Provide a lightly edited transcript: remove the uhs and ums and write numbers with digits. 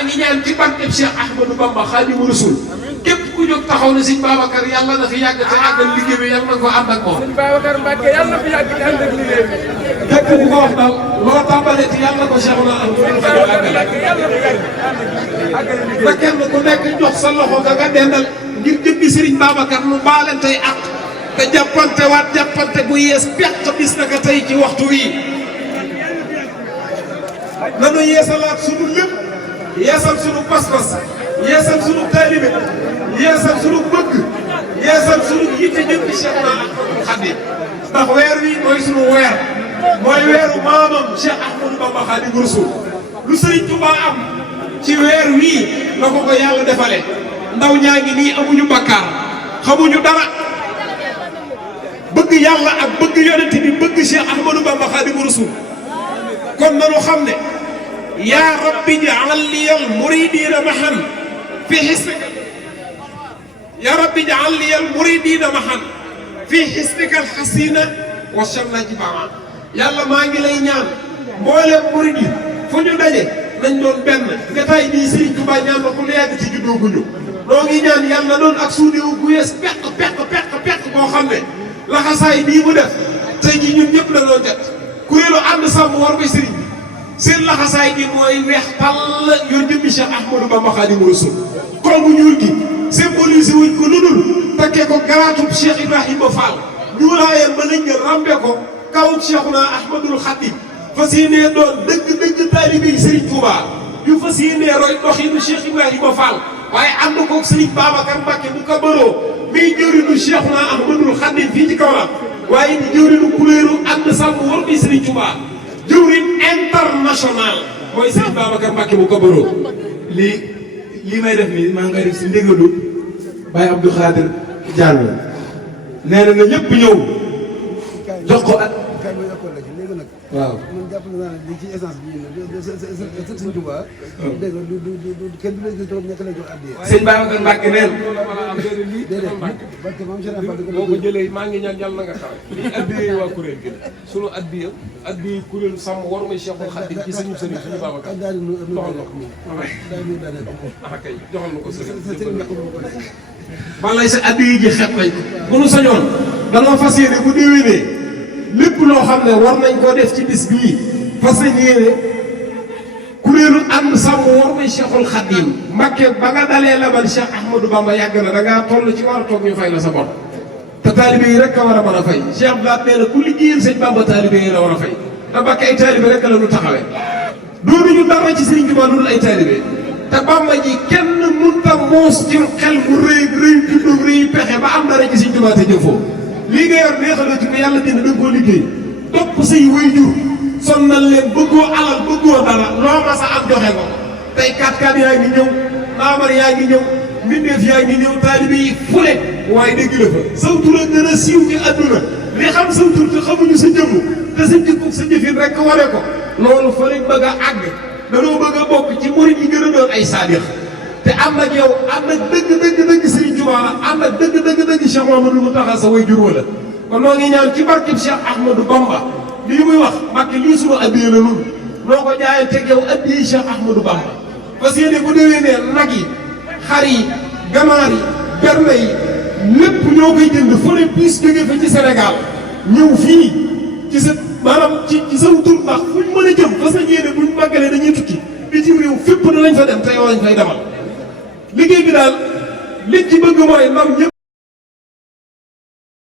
maa ngi ñaan ci barkeb Cheikh Ahmadou Bamba Khadimu Rasul képp ku jóg taxaw ne sëñ Babacar yàlla na fi yàgg te àggal liggéey bi yàlla na ko ànd ak moom. sëñ Babacar Mbacke yàlla na fi yàgg te ànd ak liggéey bi. képp ku ko wax daal loo tàmbalee ci yàlla na ko Cheikh na am. ba kenn ku nekk jox sa loxo nga dendal ngir jëmmi Serigne Babacar nu baalantey ak te jàppante waat jàppante bu yees peq bis naka tey ci waxtu wii. nanu yeesalaat sunu lépp yeesal sunu pas-pas yeesal sunu taalibe yeesal sunu bëgg yeesal sunu yitte jëmmi Cheikh na Khadim ndax weer wi mooy sunu weer mooy weeru maamam Cheikh Ahmadou Bamba Khadimu Rasul lu Serigne Touba am ci weer wii la ko ko yàlla defale ndaw ñaa ngi nii amuñu bakkaar xamuñu dara bëgg yàlla ak bëgg yonent bi bëgg Cheikh Ahmadou Bamba Khadimu Rasul kon nanu xam ne yaa rabbi jaal liyal muridina mahan fi xisnika yaa rabbi jaal liyal muridina mahan fi xisnika alxasina wa shamna jibaa yàlla maa ngi lay ñaan mbooleem murid yi fu ñu daje nañ doon benn nga tay bii Serigne Touba ñaan na ku lu yàgg ci juddoo guñu noo ngi ñaan yàlla doon ak suudewu gu yees peq boo xam ne laxasaay bii mu def tey jii ñun ñëpp la doon jot kuréelu ànd sàmm war koy Serigne bi seen laxasaay gi mooy weex tàll yor jëmmi Cheikh Ahmadou Bamba Khadimu Rasul kol bu ñuul gi symbolisé wuñ ko lu dul takkee ko garaatub Cheikh Ibrahima Fall ñuulaayam ba lañ nga rambe ko kawub Cheikhuna Ahmadul Khadim fas yéenee doon dëgg taalibe yi Serigne Touba yu fas yéenee roy doxinu Cheikh Ibrahima Fall waaye ànd koog Serigne Babacar Mbacke bu ko bëroo miy jëriñu Cheikhuna Ahmadul Khadim fii ci Kaolack waaye di jëwriñu kuréelu ànd sàmm war bi Serigne Touba jëwriñ international mooy Serigne Babacar Mbacke bu ko bëroo lii may def nii maa ngay def si ndigalu Baye Abdou Khadir Diallo nee na ñëpp ñëw jox ko at waaw man jàpp naa ne ci essence bi Serigne Touba dégg nga du kenn du leen toog ñàkk lay jox addiya sëñ Babacar Mbacke neen déedéet parce que maam Cheikh boo ko jëlee maa ngi ñaan yàlla na nga taw lii addiya waa kuréel gi sunu addiya kuréelu sàmm war may Cheikhul Khadim ci suñu sëriñ suñu Babacar daal di doxal na ko kay joxal na ko sëriñ ñàkk bu ko balay sa addiya ji xet nañ ko bu nu sañoon danoo fas yéene bu déwénee lépp loo xam ne war nañ koo def ci bis bii fas yéene kuréelu ànd sàmm war may Cheikhul Khadim Mbacke ba nga dalee labal Cheikh Ahmadou Bamba yàgg na da ngaa toll ci war a toog ñu fay la sa bor te taalibe yi rek a war a mën a fay Cheikh Blaat nee na ku liggéeyal sëñ Bamba taalibe yi la war a fay te Mbacke ay taalibe rek la ñu taxawee doonuñu dara ci Serigne Touba lu dul ay taalibe te Bamba ji kenn mënta moos ci xel mu rëy juddu rëy pexe ba am dara ci Serigne Touba te jëfoo lii nga yor neexaloo ci ko yàlla dina da nga koo liggéey topp say waajur sonnal leen bëggoo alal bëggoo dara loo ma sa am joxe ko tey 4x4 yaa ngi ñëw naamar yaa ngi ñëw mbindeef yaa ngi ñëw taalibe yi fule waaye dégg la fa saw tur a gën a siiw ci àdduna li xam saw tur te xamuñu sa jëmm te sa jikko sa jëfin rek wane ko loolu fa lañ bëgg a àgg danoo bëgg a bokk ci murid yi gën a doon ay saadix te ànd ak yow ànd ak dëgg Serigne Touba la ànd ak dëgg Cheikh Mamadou Mountakha sa way jur wala kon noo ngi ñaan ci barkeb Cheikh Ahmadou Bamba lii muy wax Mbacke lii sunu addiya la nun noo ko jaayanteeg yow addiya Cheikh Ahmadou Bamba parce que yéene bu déwénee nag yi xar yi ganaar yi berne yi lépp ñoo koy jënd fu ne piis jógee fa ci Sénégal ñëw fii ci sa maanaam ci sa tur ndax fuñ mën a jëm parce que yéene buñ màggalee dañuy tukki bitim réew fépp danañ fa dem te yow lañ fay demal liggéey bi daal liñ ci bëgg mooy ndam